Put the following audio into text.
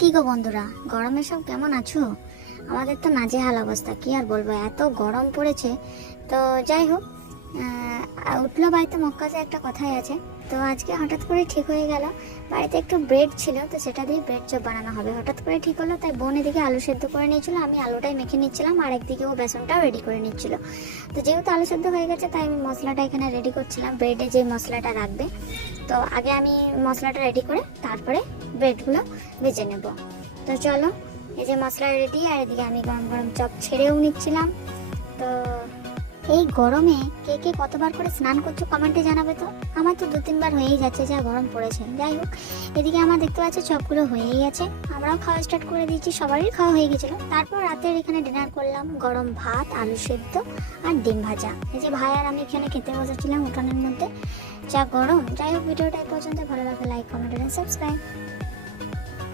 কি গো বন্ধুরা, গরমে সব কেমন আছো? আমাদের তো নাজেহাল অবস্থা, কি আর বলবো, এত গরম পড়েছে। তো যাই হোক, উঠলো বাড়িতে মক্কাতে একটা কথাই আছে। তো আজকে হঠাৎ করে ঠিক হয়ে গেল, বাড়িতে একটু ব্রেড ছিল, তো সেটা দিয়ে ব্রেড চপ বানানো হবে। হঠাৎ করে ঠিক হলো, তাই বোন এদিকে আলু সেদ্ধ করে নিয়েছিল, আমি আলুটাই মেখে নিচ্ছিলাম, আর একদিকে ও বেসনটাও রেডি করে নিচ্ছিল। তো যেহেতু আলু সেদ্ধ হয়ে গেছে, তাই আমি মশলাটা এখানে রেডি করছিলাম, ব্রেডে যে মশলাটা রাখবে। তো আগে আমি মশলাটা রেডি করে তারপরে ব্রেডগুলো ভেজে নেব। তো চলো, এই যে মশলা রেডি, আর এদিকে আমি গরম গরম চপ ছেড়েও নিচ্ছিলাম। তো এই গরমে কে কে কতবার করে স্নান করছো কমেন্টে জানাবে তো। আমার তো 2-3 বার হয়েই যাচ্ছে, যা গরম পড়েছে। যাই হোক, এদিকে আমার দেখতে পাচ্ছি চপগুলো হয়েই গেছে, আমরাও খাওয়া স্টার্ট করে দিয়েছি, সবারই খাওয়া হয়ে গেছিলো। তারপর রাতের এখানে ডিনার করলাম, গরম ভাত, আলু সেদ্ধ আর ডিম ভাজা। এই যে ভাই আর আমি এখানে খেতে বসেছিলাম উঠানের মধ্যে, যা গরম। যাই হোক, ভিডিওটা এই পর্যন্ত, ভালো লাগে লাইক, কমেন্ট আর সাবস্ক্রাইব।